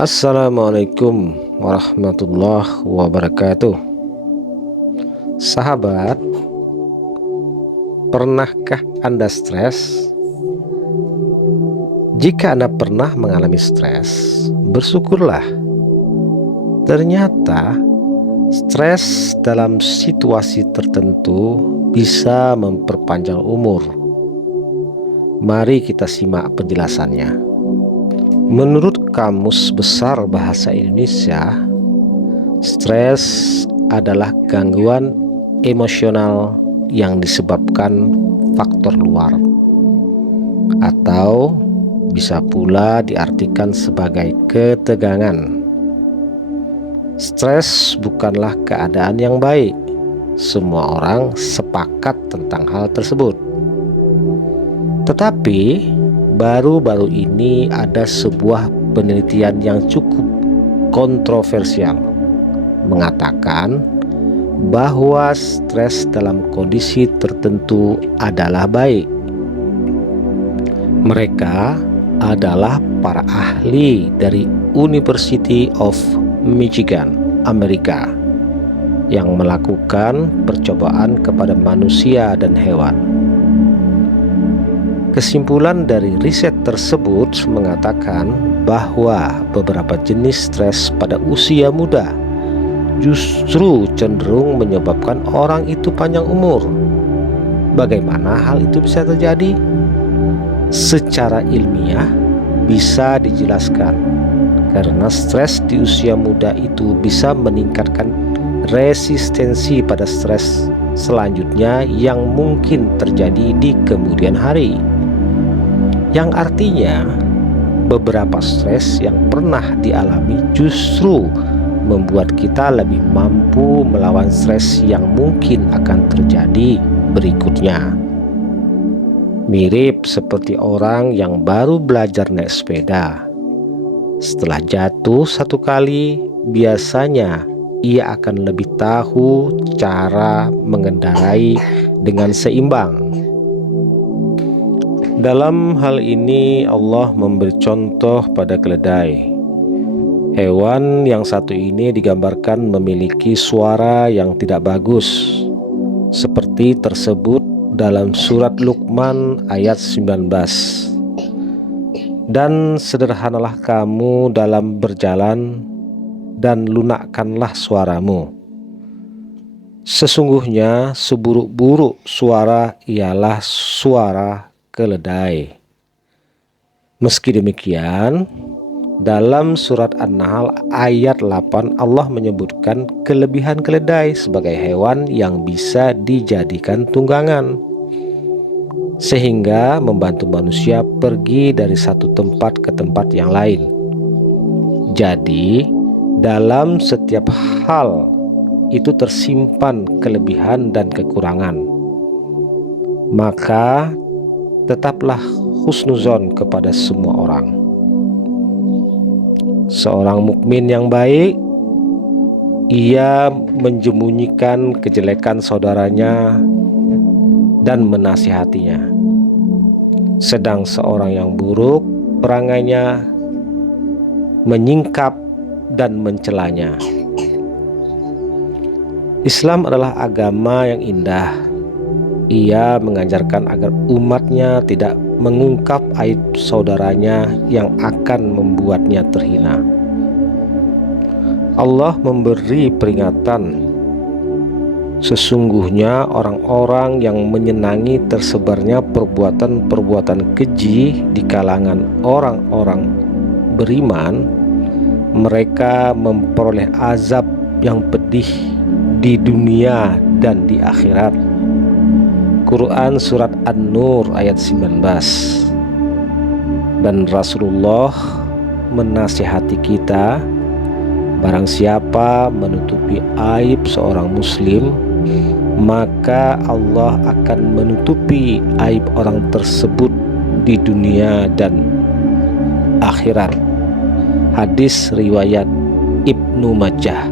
Assalamualaikum warahmatullahi wabarakatuh. Sahabat, pernahkah Anda stres? Jika Anda pernah mengalami stres, bersyukurlah. Ternyata stres dalam situasi tertentu bisa memperpanjang umur. Mari kita simak penjelasannya. Menurut Kamus Besar Bahasa Indonesia, stres adalah gangguan emosional yang disebabkan faktor luar, atau bisa pula diartikan sebagai ketegangan. Stres bukanlah keadaan yang baik. Semua orang sepakat tentang hal tersebut. Tetapi baru-baru ini ada sebuah penelitian yang cukup kontroversial mengatakan bahwa stres dalam kondisi tertentu adalah baik. Mereka adalah para ahli dari University of Michigan, Amerika, yang melakukan percobaan kepada manusia dan hewan. Kesimpulan dari riset tersebut mengatakan bahwa beberapa jenis stres pada usia muda justru cenderung menyebabkan orang itu panjang umur. Bagaimana hal itu bisa terjadi? Secara ilmiah bisa dijelaskan karena stres di usia muda itu bisa meningkatkan resistensi pada stres selanjutnya yang mungkin terjadi di kemudian hari. Yang artinya beberapa stres yang pernah dialami justru membuat kita lebih mampu melawan stres yang mungkin akan terjadi berikutnya. Mirip seperti orang yang baru belajar naik sepeda. Setelah jatuh satu kali, biasanya ia akan lebih tahu cara mengendarai dengan seimbang. Dalam hal ini Allah memberi contoh pada keledai. Hewan yang satu ini digambarkan memiliki suara yang tidak bagus, seperti tersebut dalam surat Luqman ayat 19. Dan sederhanalah kamu dalam berjalan dan lunakkanlah suaramu. Sesungguhnya seburuk-buruk suara ialah suara keledai. Meski demikian, dalam surat An-Nahl ayat 8 Allah menyebutkan kelebihan keledai sebagai hewan yang bisa dijadikan tunggangan, sehingga membantu manusia pergi dari satu tempat ke tempat yang lain. Jadi, dalam setiap hal itu tersimpan kelebihan dan kekurangan. Maka tetaplah husnuzon kepada semua orang. Seorang mukmin yang baik, ia menjemunyikan kejelekan saudaranya dan menasihatinya. Sedang seorang yang buruk, perangainya menyingkap dan mencelanya. Islam adalah agama yang indah. Ia mengajarkan agar umatnya tidak mengungkap aib saudaranya yang akan membuatnya terhina. Allah memberi peringatan, sesungguhnya orang-orang yang menyenangi tersebarnya perbuatan-perbuatan keji di kalangan orang-orang beriman, mereka memperoleh azab yang pedih di dunia dan di akhirat. Quran Surat An-Nur ayat 19. Dan Rasulullah menasihati kita, barang siapa menutupi aib seorang muslim, maka Allah akan menutupi aib orang tersebut di dunia dan akhirat. Hadis riwayat Ibnu Majah.